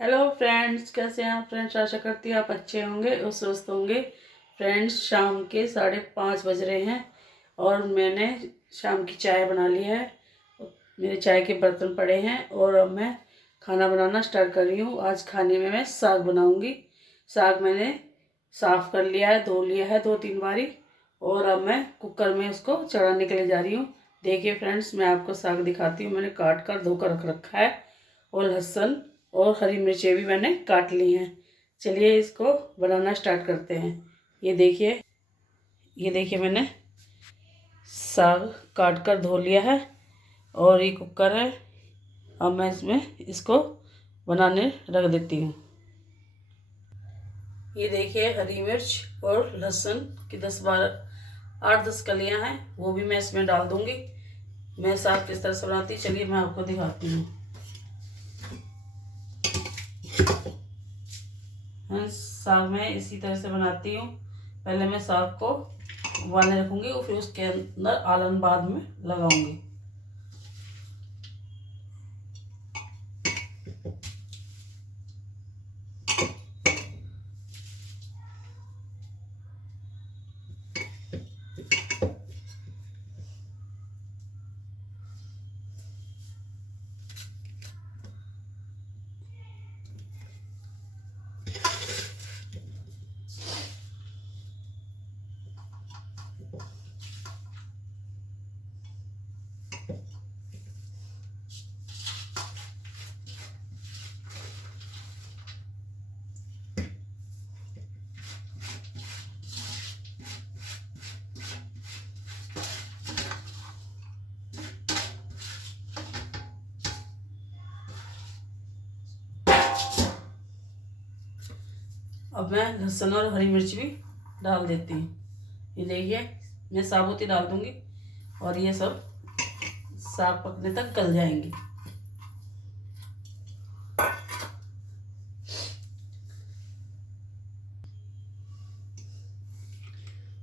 Hello friends, कैसे हैं आप फ्रेंड्स। आशा करती हूँ आप अच्छे होंगे और स्वस्थ होंगे। फ्रेंड्स, शाम के 5:30 बज रहे हैं और मैंने शाम की चाय बना ली है। मेरे चाय के बर्तन पड़े हैं और अब मैं खाना बनाना स्टार्ट कर रही हूँ। आज खाने में मैं साग बनाऊँगी। साग मैंने साफ़ कर लिया है, धो लिया है 2-3 बारी और अब मैं कुकर में उसको चढ़ाने के लिए जा रही हूँ। देखिए फ्रेंड्स, मैं आपको साग दिखाती हूँ। मैंने काट कर धोकर रख रखा है और लहसुन और हरी मिर्चें भी मैंने काट ली हैं। चलिए इसको बनाना स्टार्ट करते हैं। ये देखिए मैंने साग काट कर धो लिया है और ये कुकर है। अब मैं इसमें इसको बनाने रख देती हूँ। ये देखिए हरी मिर्च और लहसुन की 8-10 कलियाँ हैं, वो भी मैं इसमें डाल दूँगी। मैं साग किस तरह से बनाती, चलिए मैं आपको दिखाती हूँ। मैं साग में इसी तरह से बनाती हूँ। पहले मैं साग को उबालने रखूँगी और फिर उसके अंदर आलन बाद में लगाऊंगी। अब मैं लहसुन और हरी मिर्च भी डाल देती हूँ। ये देखिए मैं साबुत ही डाल दूंगी और ये सब साग पकने तक गल जाएंगी।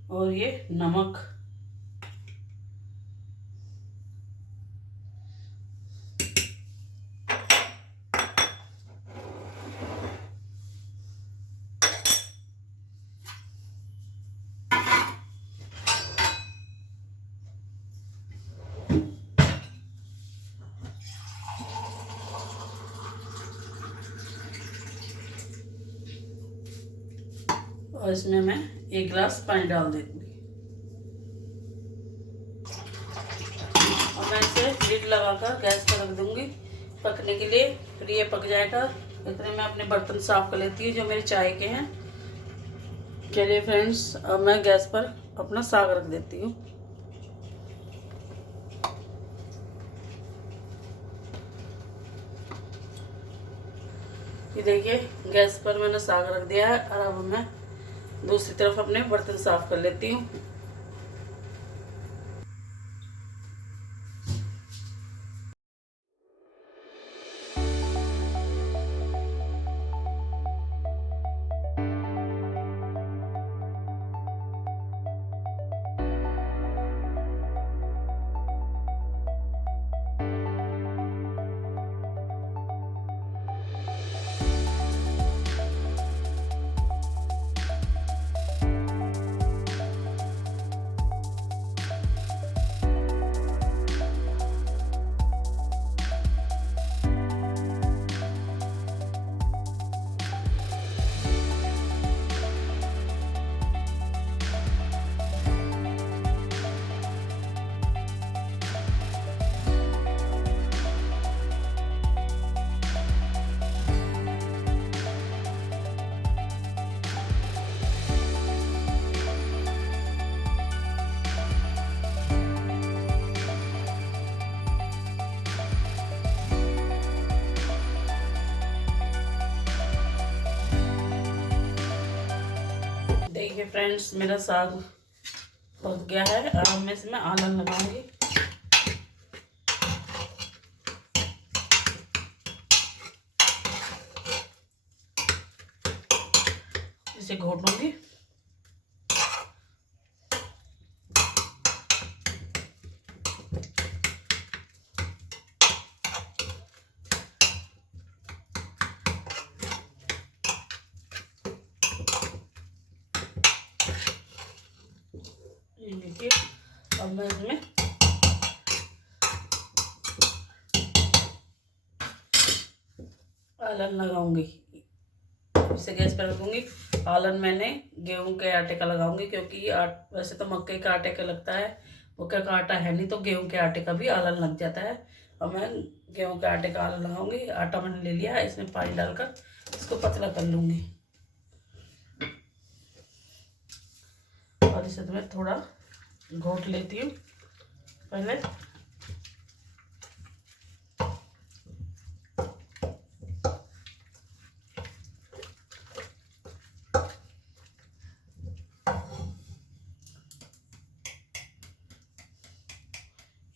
और ये नमक, और इसमें मैं 1 गिलास पानी डाल देती हूँ और मैं इसे लिड लगाकर गैस पर रख दूंगी पकने के लिए। फिर ये पक जाएगा। इतने मैं अपने बर्तन साफ कर लेती हूँ जो मेरे चाय के हैं। चलिए फ्रेंड्स, अब मैं गैस पर अपना साग रख देती हूँ। ये देखिए गैस पर मैंने साग रख दिया है और अब मैं दूसरी तरफ अपने बर्तन साफ कर लेती हूँ। देखिए फ्रेंड्स, मेरा साग पक गया है। अब मैं इसमें आलन लगाऊंगी। इसे घोटूंगी। अब मैं इसमें आलन लगाऊंगी। इसे गैस पर रखूंगी। आलन मैंने गेहूं के आटे का लगाऊंगी, क्योंकि वैसे तो मक्के का आटे का लगता है, मक्के का आटा है नहीं, तो गेहूं के आटे का भी आलन लग जाता है। और मैं गेहूं के आटे का आलन लगाऊंगी। आटा मैंने ले लिया है, इसमें पानी डालकर इसको पतला कर लूंगी। और इसे तो मैं थोड़ा घोट लेती हूँ पहले।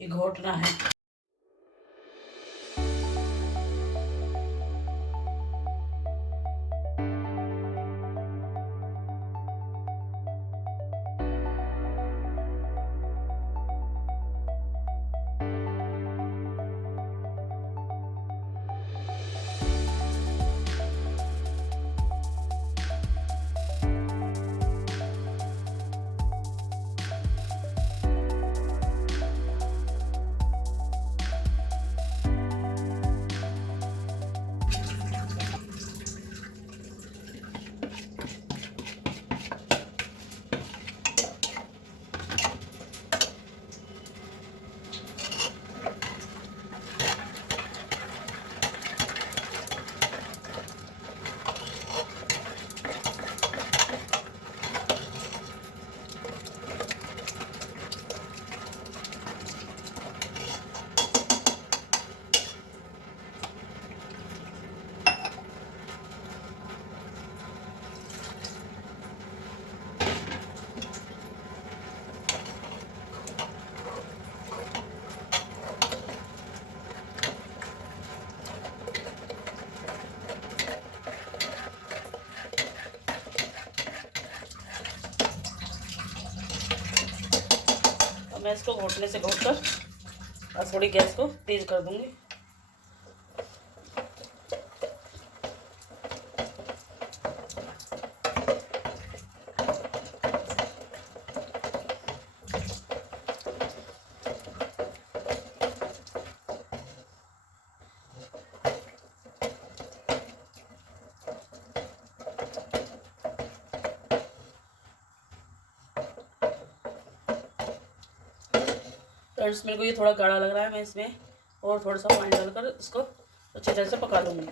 ये घोटना है। मैं इसको घोटने से घोट कर और थोड़ी गैस को तेज कर दूंगी। फ्रेंड्स, मेरे को ये थोड़ा गाढ़ा लग रहा है। मैं इसमें और थोड़ा सा पानी डालकर इसको अच्छी तरह से पका लूँगी।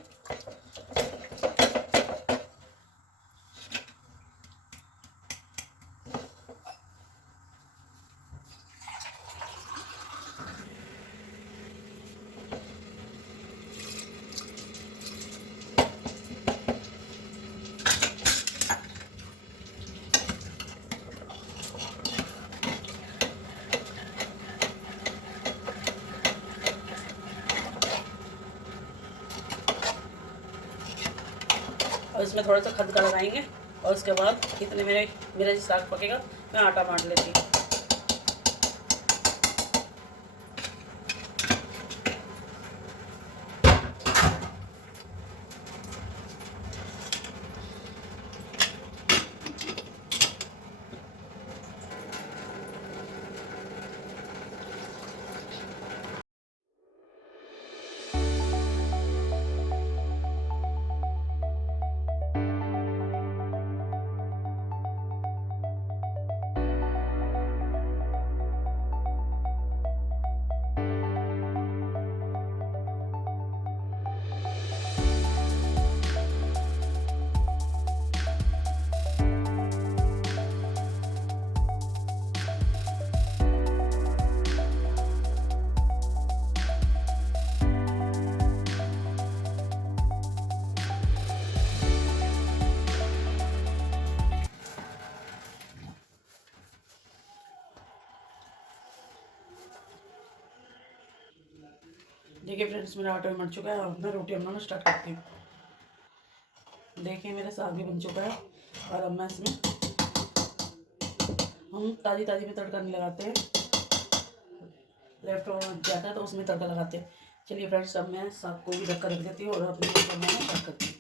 और इसमें थोड़ा सा खदका लगाएंगे। और उसके बाद इतने मेरा जो साग पकेगा, मैं आटा बांट लेती हूँ। देखिए फ्रेंड्स, मेरा आटा बन चुका है। अब मैं रोटी बनाना स्टार्ट करती हूँ। देखिए मेरा साग भी बन चुका है। और अब मैं इसमें हम ताज़ी ताज़ी में तड़का नहीं लगाते हैं, लेफ्ट ओवर जाता है तो उसमें तड़का लगाते हैं। चलिए फ्रेंड्स, अब मैं साग को भी ढक कर रख देती हूँ और अपनी बनाना स्टार्ट करती हूँ।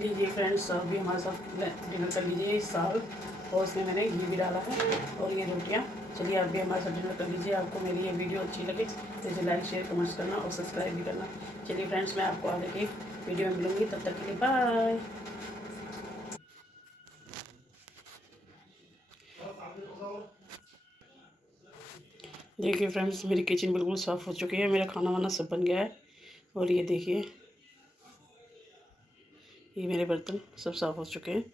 लीजिए फ्रेंड्स, आप भी हमारे साथ डिनर कर लीजिए इस साल। और इसमें मैंने घी भी डाला है और ये रोटियां। चलिए आप भी हमारे साथ डिनर कर लीजिए। आपको मेरी ये वीडियो अच्छी लगे तो इसे लाइक शेयर कमेंट्स करना और सब्सक्राइब भी करना। चलिए फ्रेंड्स, मैं आपको आगे की वीडियो में मिलूँगी, तब तक के लिए बाय। देखिए फ्रेंड्स, मेरी किचन बिल्कुल साफ़ हो चुकी है, मेरा खाना वाना सब बन गया है। और ये देखिए, ये मेरे बर्तन सब साफ़ हो चुके हैं।